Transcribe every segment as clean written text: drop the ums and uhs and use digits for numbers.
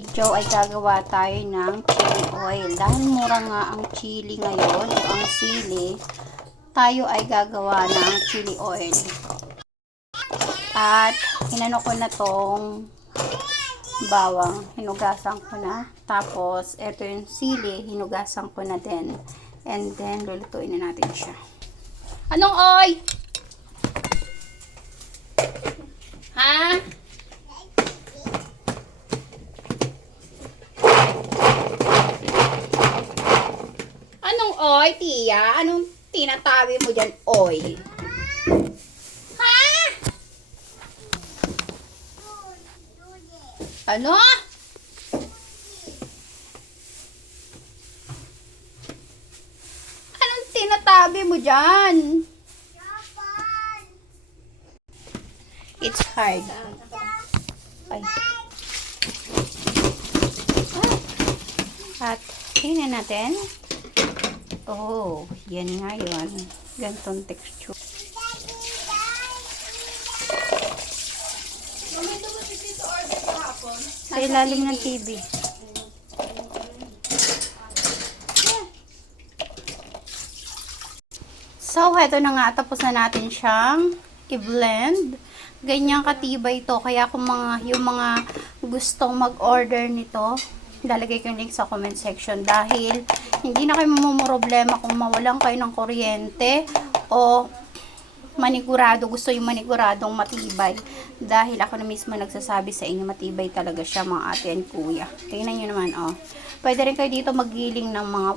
video ay gagawa tayo ng chili oil. Dahil mura nga ang chili ngayon o ang sili, tayo ay gagawa ng chili oil. At inano ko na tong bawang, hinugasan ko na. Tapos ito yung sili, hinugasan ko na din. And then lulutuin na natin siya. Anong oy? Ha? Anong oy, Tia? Anong tinatabi mo dyan, oy? Ha? Ano? Anong tinatabi mo dyan? It's hard. Ay. At tingnan natin. Oh, yan nga yun. Gantong texture. Sa ilalim ng TV. So, heto na nga. Tapos na natin siyang i-blend. Ganyan katibay ito. Kaya kung yung mga gustong mag-order nito, lalagay ko yung link sa comment section. Dahil hindi na kayo mamumroblema kung mawalan kayo ng kuryente o manigurado, gusto yung maniguradong matibay. Dahil ako na mismo nagsasabi sa inyo, matibay talaga siya mga ate and kuya. Tingnan nyo naman, oh. Pwede rin kayo dito maggiling ng mga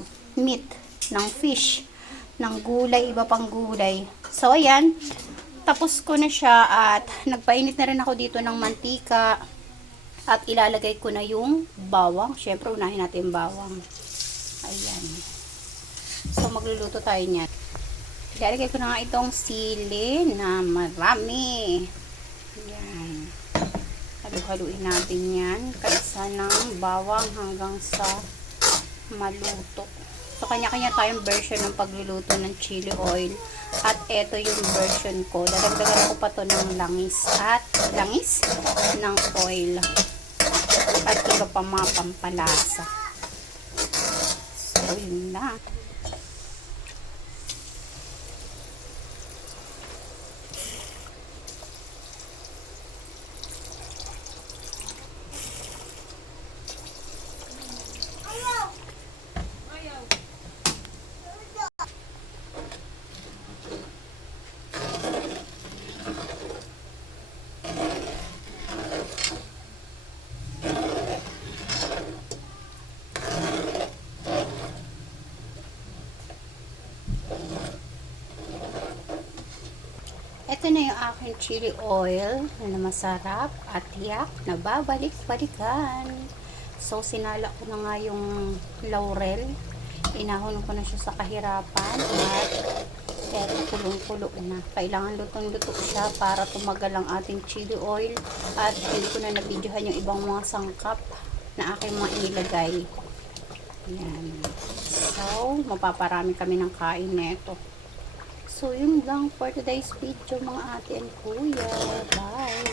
meat, ng fish, ng gulay, iba pang gulay. So, ayan. Tapos ko na siya at nagpainit na rin ako dito ng mantika. At ilalagay ko na yung bawang. Siyempre, unahin natin yung bawang. Ayan. So, magluluto tayo niyan. Ilalagay ko na nga itong sili na marami. Ayan. Halu-haluin natin yan. Kaisa ng bawang hanggang sa maluto. So, kanya-kanya tayong version ng pagluluto ng chili oil. At ito yung version ko. Dadagdagan ko pa to ng langis ng oil. At iba pa mga pampalasa. So, yun na. Ito na yung aking chili oil na masarap at tiyak na babalik-balikan. So, sinala ko na nga yung laurel. Inahon ko na siya sa kahirapan at eto, kulong-kulo na. Kailangan lutong-luto siya para tumagal ang ating chili oil at hindi ko na nabidyohan yung ibang mga sangkap na aking mga inilagay. Yan. So, mapaparami kami ng kain neto. So, yun lang for today's video mga ate and kuya. Bye!